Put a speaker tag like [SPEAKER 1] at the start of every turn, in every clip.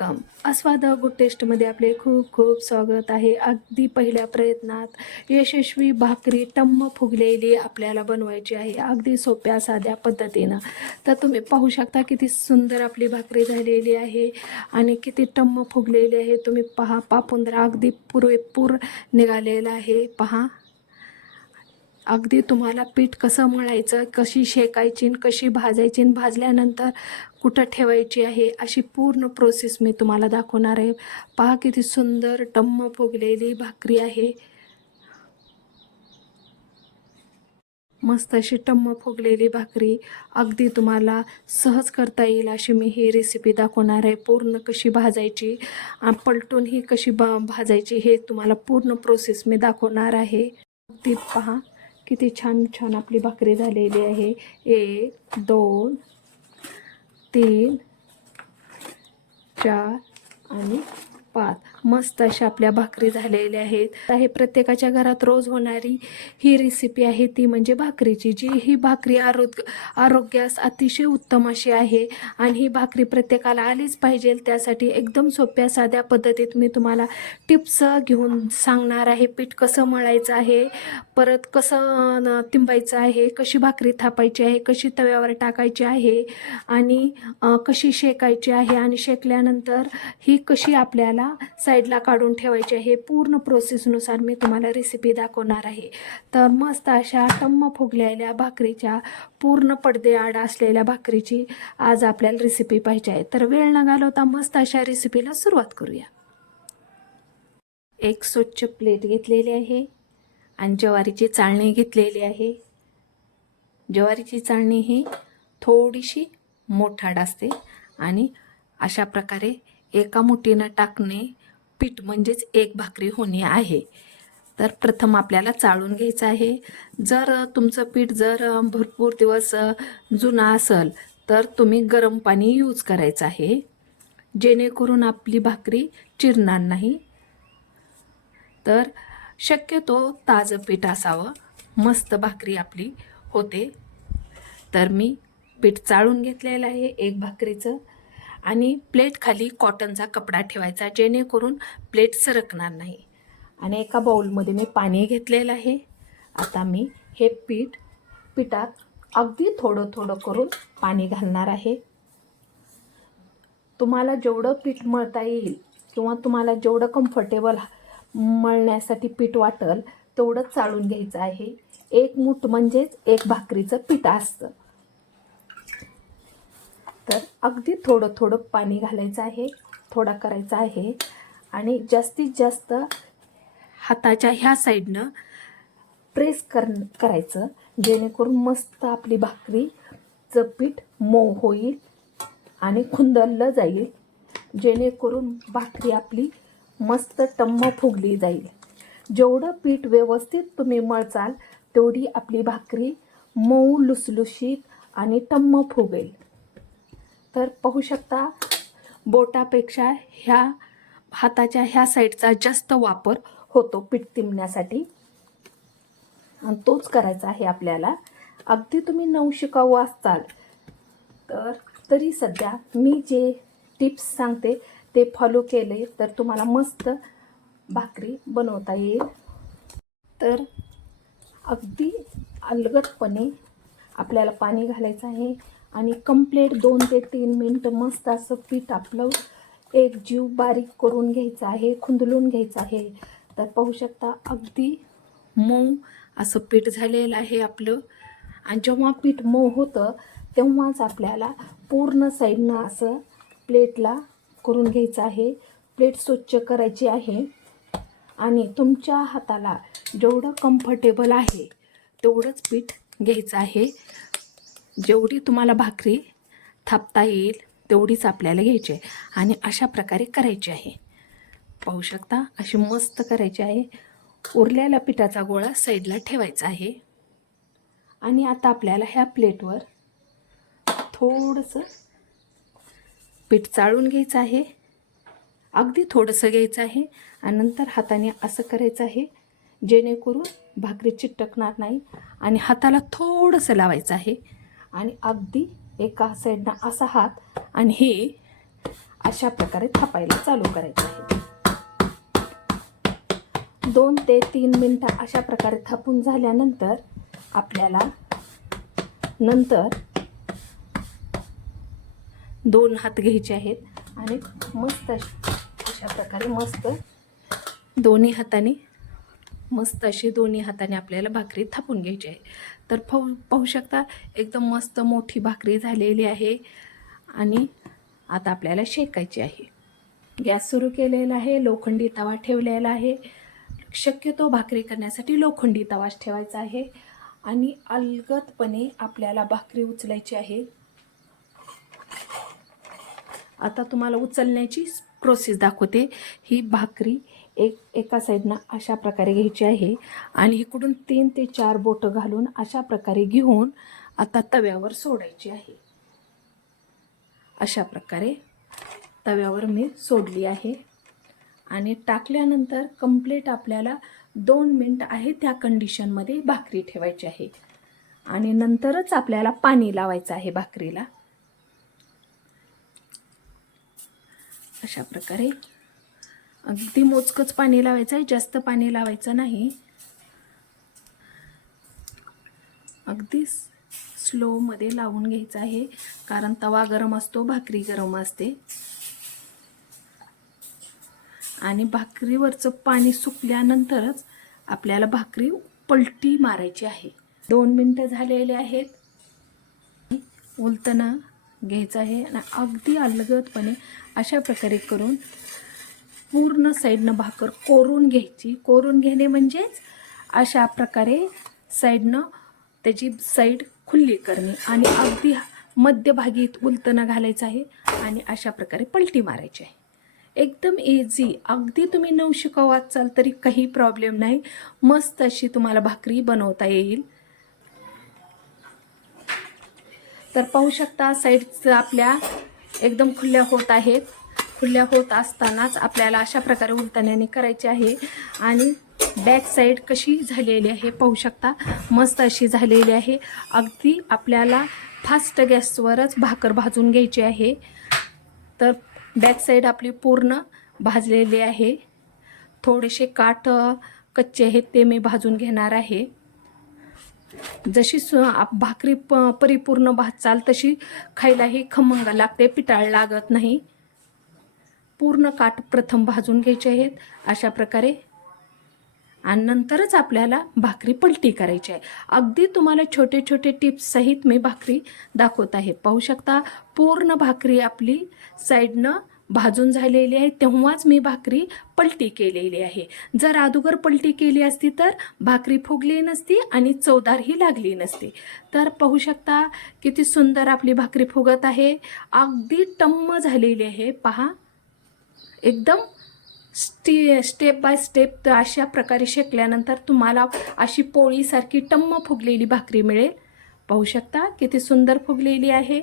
[SPEAKER 1] Welcome. अस्वाद good टेस्टमध्ये आपले खूप खूप स्वागत आहे. अगदी पहिल्या प्रयत्नात यशस्वी भाकरी टम्म फुगलेली आपल्याला बनवायची आहे. अगदी सोप्या साध्या पद्धतीनं. तर तुम्ही पाहू शकता किती सुंदर आपली भाकरी झालेली आहे आणि किती टम्म फुगलेली आहे. तुम्ही पहा पापुंद्रा अगदी पुरेपूर निघालेला आहे. पहा. अगदी तुम्हाला पीठ कसं मळायचं कशी शेकायची कशी भाजायची भाजल्यानंतर कुठं ठेवायची आहे अशी पूर्ण प्रोसेस मी तुम्हाला दाखवणार आहे. पहा किती सुंदर टम्म फुगलेली भाकरी आहे. मस्त अशी टम्म फुगलेली भाकरी अगदी तुम्हाला सहज करता येईल अशी मी ही रेसिपी दाखवणार आहे. पूर्ण कशी भाजायची पलटून ही कशी बा भाजायची हे तुम्हाला पूर्ण प्रोसेस मी दाखवणार आहे. अगदी पहा किती छान छान आपली भाकरी झालेली आहे. एक दोन तीन चार आणि पाच मस्त अशा आपल्या भाकरी झालेल्या आहेत. हे प्रत्येकाच्या घरात रोज होणारी ही रेसिपी आहे ती म्हणजे भाकरीची जी ही भाकरी आरोग्य आरोग्यास अतिशय उत्तम अशी आहे. आणि ही भाकरी प्रत्येकाला आलीच पाहिजे त्यासाठी एकदम सोप्या साध्या पद्धतीत मी तुम्हाला टिप्स घेऊन सांगणार आहे. पीठ कसं मळायचं आहे परत कसं न- तिंबायचं आहे कशी भाकरी थापायची आहे कशी तव्यावर टाकायची आहे आणि कशी शेकायची आहे आणि शेकल्यानंतर ही कशी आपल्याला साईडला काढून ठेवायची आहे. पूर्ण प्रोसेसनुसार मी तुम्हाला रेसिपी दाखवणार आहे. तर मस्त अशा टम्म फुगलेल्या भाकरीच्या पूर्ण पडदेआड असलेल्या भाकरीची आज आपल्याला रेसिपी पाहिजे आहे. तर वेळ न घालवता मस्त अशा रेसिपीला सुरुवात करूया. एक स्वच्छ प्लेट घेतलेली आहे आणि ज्वारीची चाळणी घेतलेली आहे. ज्वारीची चाळणी ही थोडीशी मोठाड असते आणि अशा प्रकारे एका मुठीनं टाकणे पीठ म्हणजेच एक भाकरी होणे आहे. तर प्रथम आपल्याला चाळून घ्यायचं आहे. जर तुमचं पीठ जर भरपूर दिवस जुनं असेल तर तुम्ही गरम पाणी यूज करायचं आहे. जेणेकरून आपली भाकरी चिरणार नाही. तर शक्यतो ताजं पीठ असावं. मस्त भाकरी आपली होते. तर मी पीठ चाळून घेतलेलं आहे एक भाकरीचं. आणि प्लेटखाली कॉटनचा कपडा ठेवायचा जेणेकरून प्लेट सरकणार नाही. आणि एका बाऊलमध्ये मी पाणी घेतलेलं आहे. आता मी हे पीठ पिठात अगदी थोडं थोडं करून पाणी घालणार आहे. तुम्हाला जेवढं पीठ मळता येईल किंवा तुम्हाला जेवढं कम्फर्टेबल मळण्यासाठी पीठ वाटेल तेवढं चाळून घ्यायचं आहे. एक मूठ म्हणजेच एक भाकरीचं पीठ असतं. तर अगदी थोडं थोडं पाणी घालायचं आहे थोडा करायचा आहे. आणि जास्तीत जास्त हाताच्या ह्या साईडनं प्रेस कर करायचं. जेणेकरून मस्त आपली भाकरीचं पीठ मऊ होईल आणि खुंदरलं जाईल. जेणेकरून भाकरी आपली मस्त टम्म फुगली जाईल. जेवढं पीठ व्यवस्थित तुम्ही मळचाल तेवढी आपली भाकरी मऊ लुसलुशीत आणि टम्म फुगेल. तर पाहू शकता बोटापेक्षा ह्या हाताच्या ह्या साईडचा जास्त वापर होतो पीठ तिमण्यासाठी. आणि तोच करायचा आहे आपल्याला. अगदी तुम्ही नऊ शिकाऊ असताल तर तरी सध्या मी जे टिप्स सांगते ते फॉलो केले तर तुम्हाला मस्त भाकरी बनवता येईल. तर अगदी अलगदपणे आपल्याला पाणी घालायचं आहे. आणि कंप्लीट दोन ते तीन मिनटं मस्त असं पीठ आपलं एक जीव बारीक करून घ्यायचं आहे खुंदलून घ्यायचं आहे. तर पाहू शकता अगदी मऊ असं पीठ झालेलं आहे आपलं. आणि जेव्हा पीठ मऊ होतं तेव्हाच आपल्याला पूर्ण साईडनं असं प्लेटला करून घ्यायचं आहे. प्लेट स्वच्छ करायची आहे. आणि तुमच्या हाताला जेवढं कम्फर्टेबल आहे तेवढंच पीठ घ्यायचं आहे. जेवढी तुम्हाला भाकरी थापता येईल तेवढीच आपल्याला घ्यायची आहे आणि अशा प्रकारे करायची आहे. पाहू शकता अशी मस्त करायची आहे. उरलेल्या पिठाचा गोळा साईडला ठेवायचा आहे. आणि आता आपल्याला ह्या प्लेटवर थोडंसं पीठ चाळून घ्यायचं आहे. अगदी थोडंसं घ्यायचं आहे आणि नंतर हाताने असं करायचं आहे जेणेकरून भाकरी चिटकणार नाही आणि हाताला थोडंसं लावायचं आहे. आणि अगदी एका साईडनं असा हात आणि हे अशा प्रकारे थापायला चालू करायचं आहे. दोन ते तीन मिनटं अशा प्रकारे थापून झाल्यानंतर आपल्याला नंतर दोन हात घ्यायचे आहेत आणि मस्त अशा प्रकारे मस्त दोन्ही हाताने मस्त अशी दोन्ही हाताने आपल्याला भाकरी थापून घ्यायची आहे. तर पाहू पाहू शकता एकदम मस्त मोठी भाकरी झालेली आहे. आणि आता आपल्याला शेकायची आहे. गॅस सुरू केलेला आहे लोखंडी तवा ठेवलेला आहे. शक्यतो भाकरी करण्यासाठी लोखंडी तवाच ठेवायचा आहे. आणि अलगदपणे आपल्याला भाकरी उचलायची आहे. आता तुम्हाला उचलण्याची प्रोसेस दाखवते. ही भाकरी एक एका साईडनं अशा प्रकारे घ्यायची आहे. आणि इकडून तीन ते चार बोटं घालून अशा प्रकारे घेऊन आता तव्यावर सोडायची आहे. अशा प्रकारे तव्यावर मी सोडली आहे. आणि टाकल्यानंतर कंप्लीट आपल्याला दोन मिनटं आहे त्या कंडिशनमध्ये भाकरी ठेवायची आहे. आणि नंतरच आपल्याला पाणी लावायचं आहे भाकरीला. अशा प्रकारे अगदी मोजकंच पाणी लावायचं आहे जास्त पाणी लावायचं नाही. अगदी स्लोमध्ये लावून घ्यायचं आहे कारण तवा गरम असतो भाकरी गरम असते. आणि भाकरीवरचं पाणी सुकल्यानंतरच आपल्याला भाकरी पलटी मारायची आहे. दोन मिनटं झालेले आहेत. उलताना घ्यायचं आहे आणि अगदी अलगदपणे अशा प्रकारे करून पूर्ण साईडनं भाकर कोरून घ्यायची. कोरून घेणे म्हणजेच अशा प्रकारे साईडनं त्याची साईड खुल्ली करणे आणि अगदी मध्यभागी उलतणं घालायचं आहे आणि अशा प्रकारे पलटी मारायची आहे. एकदम इझी अगदी तुम्ही नऊ शिकवात चाल तरी काही प्रॉब्लेम नाही. मस्त अशी तुम्हाला भाकरी बनवता येईल. तर पाहू शकता साईडचं आपल्या एकदम खुल्या होत आहेत. खुल्या होत असतानाच आपल्याला अशा प्रकारे उलटण्याने करायचे आहे. आणि बॅक साईड कशी झालेली आहे पाहू शकता. मस्त अशी झालेली आहे. अगदी आपल्याला फास्ट गॅसवरच भाकर भाजून घ्यायची आहे. तर बॅक साईड आपली पूर्ण भाजलेली आहे. थोडेसे काठ कच्चे आहेत ते मी भाजून घेणार आहे. जशी सु भाकरी प परिपूर्ण भाजचाल तशी खायलाही खमंग लागते पिटाळ लागत नाही. पूर्ण काठ प्रथम भाजून घ्यायचे आहेत. अशा प्रकारे. आणि नंतरच आपल्याला भाकरी पलटी करायची आहे. अगदी तुम्हाला छोटे छोटे टिप्ससहित मी भाकरी दाखवत आहे. पाहू शकता पूर्ण भाकरी आपली साईडनं भाजून झालेली आहे. तेव्हाच मी भाकरी पलटी केलेली आहे. जर अगोदर पलटी केली असती तर भाकरी फुगली नसती आणि चवदारही लागली नसती. तर पाहू शकता किती सुंदर आपली भाकरी फुगत आहे. अगदी टम्म झालेली आहे. पहा. एकदम स्टी स्टेप बाय स्टेप तर अशा प्रकारे शेकल्यानंतर तुम्हाला अशी पोळीसारखी टम्म फुगलेली भाकरी मिळेल. पाहू शकता किती सुंदर फुगलेली आहे.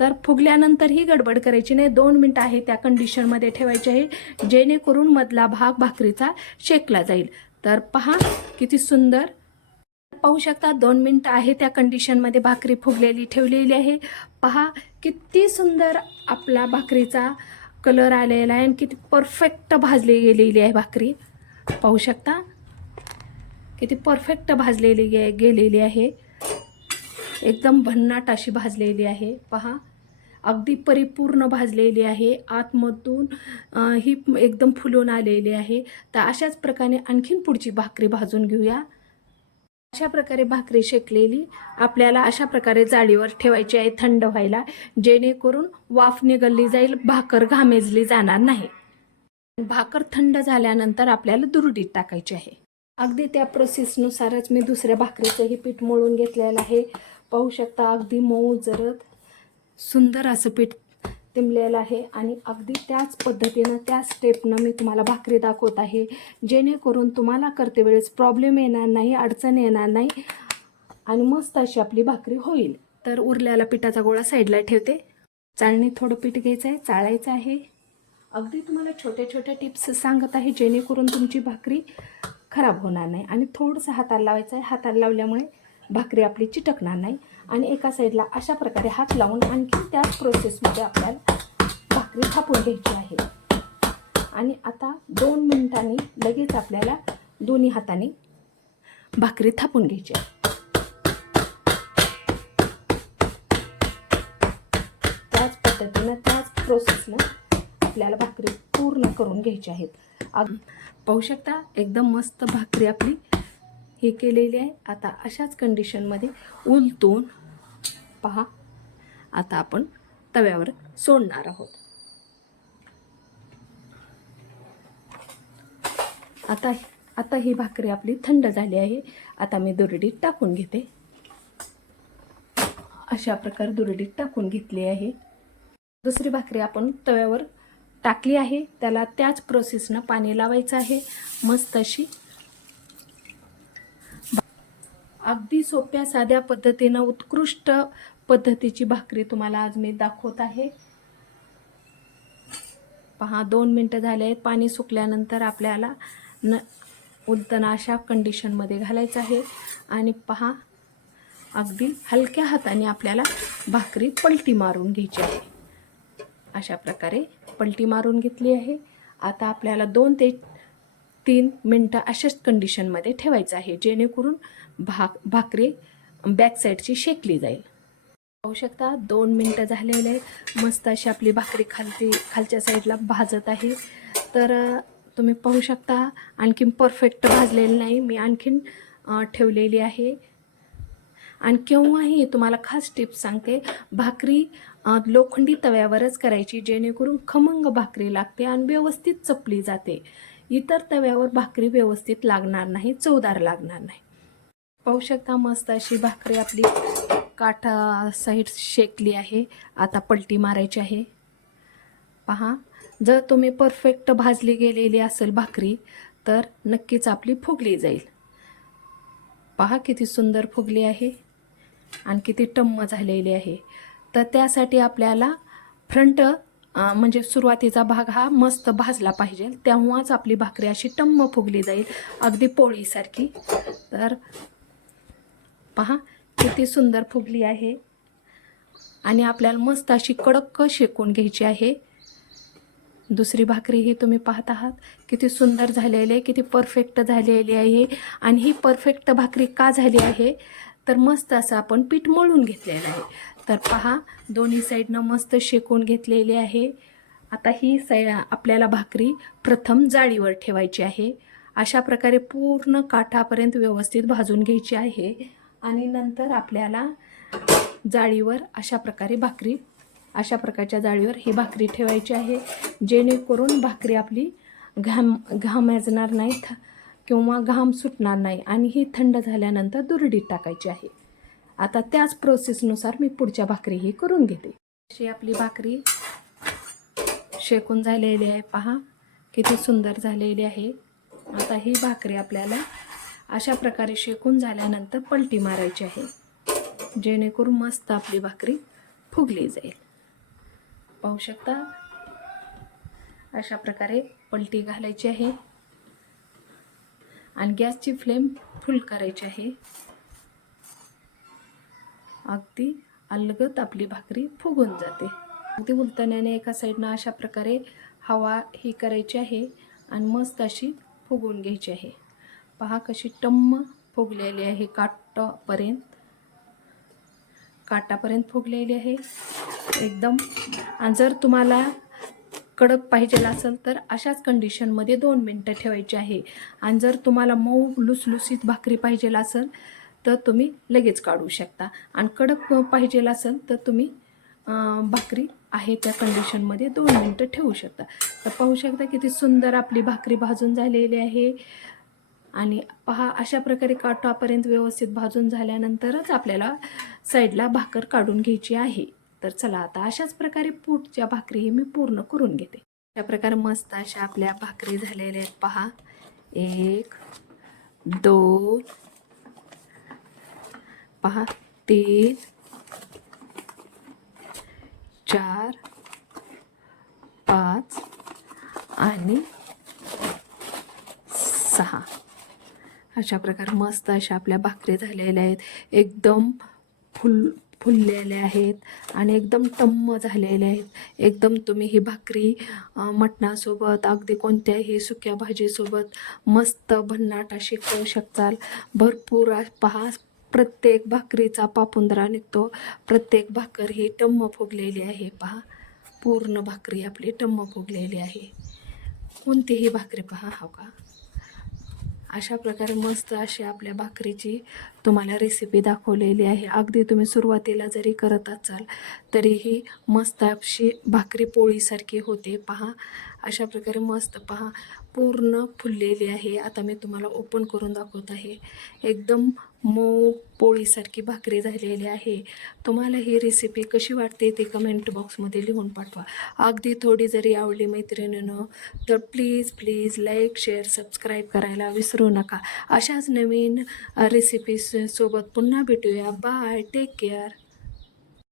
[SPEAKER 1] तर फुगल्यानंतर ही गडबड करायची नाही. दोन मिनटं आहे त्या कंडिशनमध्ये ठेवायचे आहे जेणेकरून मधला भाग भाकरीचा शेकला जाईल. तर पहा किती सुंदर. पाहू शकता दोन मिनटं आहे त्या कंडिशनमध्ये भाकरी फुगलेली ठेवलेली आहे. पहा किती सुंदर आपला भाकरीचा कलर आलेला आहे आणि किती परफेक्ट भाजली गेलेली आहे भाकरी. पाहू शकता? किती परफेक्ट भाजलेली गे गेलेली आहे. एकदम भन्नाट अशी भाजलेली आहे. पहा अगदी परिपूर्ण भाजलेली आहे. आतमधून ही एकदम फुलून आलेली आहे. तर अशाच प्रकारे आणखीन पुढची भाकरी भाजून घेऊया. अशा प्रकारे भाकरी शेकलेली आपल्याला अशा प्रकारे जाळीवर ठेवायची आहे थंड व्हायला जेणेकरून वाफ निगलली जाईल भाकर घामेजली जाणार नाही. भाकर थंड झाल्यानंतर आपल्याला दुरडीत टाकायची आहे. अगदी त्या प्रोसेसनुसारच मी दुसऱ्या भाकरीचंही पीठ मळून घेतलेलं आहे. पाहू शकता अगदी मऊ जरद सुंदर असं पीठ तिंबलेलं आहे आणि अगदी त्याच पद्धतीनं त्या स्टेपनं मी तुम्हाला भाकरी दाखवत आहे. जेणेकरून तुम्हाला करते वेळेस प्रॉब्लेम येणार नाही अडचण येणार नाही आणि मस्त अशी आपली भाकरी होईल. तर उरलेला पिठाचा गोळा साईडला ठेवते. चाळणी थोडं पीठ घ्यायचं आहे चाळायचं आहे. अगदी तुम्हाला छोटे छोटे टिप्स सांगत आहे जेणेकरून तुमची भाकरी खराब होणार नाही. आणि थोडंसं हाताला लावायचं आहे हाताला लावल्यामुळे भाकरी आपली चिटकणार नाही. आणि एका साईडला अशा प्रकारे हात लावून आणखी त्याच प्रोसेसमध्ये आपल्याला भाकरी थापून घ्यायची आहे. आणि आता दोन मिनिटांनी लगेच आपल्याला दोन्ही हाताने भाकरी थापून घ्यायची आहे. त्याच पद्धतीनं त्याच प्रोसेसनं आपल्याला भाकरी पूर्ण करून घ्यायची आहेत. अग पाहू शकता एकदम मस्त भाकरी आपली हे केलेली आहे. आता अशाच कंडिशनमध्ये उलटून पहा. आता आपण तव्यावर सोडणार आहोत. आता आता ही भाकरी आपली थंड झाली आहे. आता मी दुरडीत टाकून घेते. अशा प्रकारे दुरडीत टाकून घेतली आहे. दुसरी भाकरी आपण तव्यावर टाकली आहे. त्याला त्याच प्रोसेसनं पाणी लावायचं आहे. मस्त अशी अगदी सोप्या साध्या पद्धतीनं उत्कृष्ट पद्धतीची भाकरी तुम्हाला आज मी दाखवत आहे. पहा दोन मिनटं झाले आहेत. पाणी सुकल्यानंतर आपल्याला न उलतना अशा कंडिशनमध्ये घालायचं आहे. आणि पहा अगदी हलक्या हाताने आपल्याला भाकरी पलटी मारून घ्यायची आहे. अशा प्रकारे पलटी मारून घेतली आहे. आता आपल्याला दोन ते तीन मिनटं अशाच कंडिशनमध्ये ठेवायचं आहे. जेणेकरून भाक भाकरी बॅक साईडची शेकली जाईल. पाहू शकता दोन मिनटं झालेले आहेत. मस्त अशी आपली भाकरी खालती खालच्या साईडला भाजत आहे. तर तुम्ही पाहू शकता आणखीन परफेक्ट भाजलेली नाही. मी आणखीन ठेवलेली आहे. आणि केव्हाही तुम्हाला खास टिप्स सांगते भाकरी लोखंडी तव्यावरच करायची जेणेकरून खमंग भाकरी लागते आणि व्यवस्थित चपली जाते. इतर तव्यावर भाकरी व्यवस्थित लागणार नाही चवदार लागणार नाही. पाहू शकता मस्त अशी भाकरी आपली काठा साईड शेकली आहे. आता पलटी मारायची आहे. पहा जर तुम्ही परफेक्ट भाजली गेलेली असेल भाकरी तर नक्कीच आपली फुगली जाईल. पहा किती सुंदर फुगली आहे आणि किती टम्म झालेली आहे. तर त्यासाठी आपल्याला फ्रंट म्हणजे सुरुवातीचा भाग हा मस्त भाजला पाहिजे. तेव्हाच आपली भाकरी अशी टम्म फुगली जाईल. अगदी पोळीसारखी. तर पहा किती सुंदर फुगली आहे. आणि आपल्याला मस्त अशी कडक शेकून घ्यायची आहे. दुसरी भाकरी ही तुम्ही पाहत आहात. किती सुंदर झालेली आहे किती परफेक्ट झालेली आहे. आणि ही परफेक्ट भाकरी का झाली आहे? तर मस्त असं आपण पीठ मळून घेतलेलं आहे. तर पहा दोन्ही साईडनं मस्त शेकून घेतलेली आहे. आता ही साई आपल्याला भाकरी प्रथम जाळीवर ठेवायची आहे. अशा प्रकारे पूर्ण काठापर्यंत व्यवस्थित भाजून घ्यायची आहे. आणि नंतर आपल्याला जाळीवर अशा प्रकारे भाकरी अशा प्रकारच्या जाळीवर ही भाकरी ठेवायची आहे. जेणेकरून भाकरी आपली घाम घामाजणार नाही थ किंवा घाम सुटणार नाही आणि ही थंड झाल्यानंतर दुरडीत टाकायची आहे. आता त्याच प्रोसेसनुसार मी पुढच्या भाकरीही करून घेते. अशी आपली भाकरी शेकून झालेली आहे. पहा किती सुंदर झालेली आहे. आता ही भाकरी आपल्याला अशा प्रकारे शेकून झाल्यानंतर पलटी मारायची आहे. जेणेकरून मस्त आपली भाकरी फुगली जाईल. पाहू शकता? अशा प्रकारे पलटी घालायची आहे. आणि गॅसची फ्लेम फुल करायची आहे. अगदी अलगत आपली भाकरी फुगून जाते. अगदी उलटण्याने एका साईडनं अशा प्रकारे हवा ही करायची आहे आणि मस्त अशी फुगून घ्यायची आहे. पहा कशी टम्म फुगलेली आहे काटापर्यंत. काटापर्यंत फुगलेली आहे. एकदम. आणि जर तुम्हाला कडक पाहिजे असेल तर अशाच कंडिशनमध्ये दोन मिनटं ठेवायची आहे. आणि जर तुम्हाला मऊ लुसलुसीत भाकरी पाहिजे असेल तर तुम्ही लगेच काढू शकता. आणि कडक पाहिजे असेल तर तुम्ही भाकरी आहे त्या कंडिशनमध्ये दोन मिनटं ठेवू शकता. तर पाहू शकता किती सुंदर आपली भाकरी भाजून झालेली आहे. आणि पहा अशा प्रकारे काठापर्यंत व्यवस्थित भाजून झाल्यानंतरच आपल्याला साईडला भाकर काढून घ्यायची आहे. तर चला आता अशाच प्रकारे पुढच्या भाकरीही मी पूर्ण करून घेते. अशा प्रकारे मस्त अशा आपल्या भाकरी झालेल्या आहेत. पहा एक दोन पहा तीन चार पाच आणि सहा. अशा प्रकारे मस्त अशा आपल्या भाकरी झालेल्या आहेत. एकदम फुल फुललेल्या आहेत आणि एकदम टम्म झालेल्या आहेत. एकदम तुम्ही ही भाकरी मटणासोबत अगदी कोणत्याही सुक्या भाजीसोबत मस्त भन्नाट अशी करू शकताल. भरपूर पहा प्रत्येक भाकरीचा पापुंदरा निघतो. प्रत्येक भाकर ही टम्म फुगलेली आहे. पहा पूर्ण भाकरी आपली टम्म फुगलेली आहे. कोणतीही भाकरी पहा हो का? अशा प्रकारे मस्त अशी आपल्या भाकरीची तुम्हाला रेसिपी दाखवलेली आहे. अगदी तुम्ही सुरुवातीला जरी करत असाल तरीही मस्त अशी भाकरी पोळीसारखी होते. पहा अशा प्रकारे मस्त पहा पूर्ण फुललेली आहे. आता मी तुम्हाला ओपन करून दाखवत आहे. एकदम मऊ पोळीसारखी भाकरी झालेली आहे. तुम्हाला ही रेसिपी कशी वाटते ते कमेंट बॉक्समध्ये लिहून पाठवा. अगदी थोडी जरी आवडली मैत्रिणीनं तर please please like share subscribe करायला विसरू नका. अशाच नवीन रेसिपीसोबत पुन्हा भेटूया. Bye take care